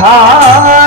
Ha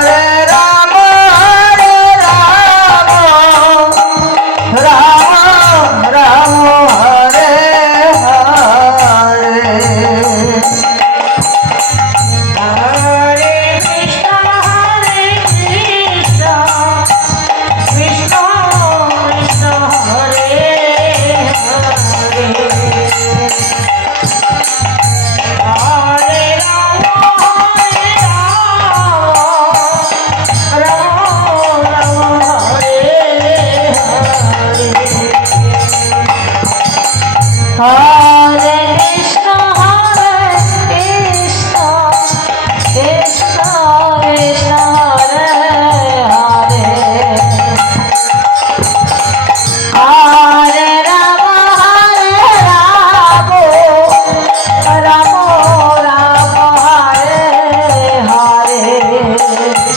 Oh,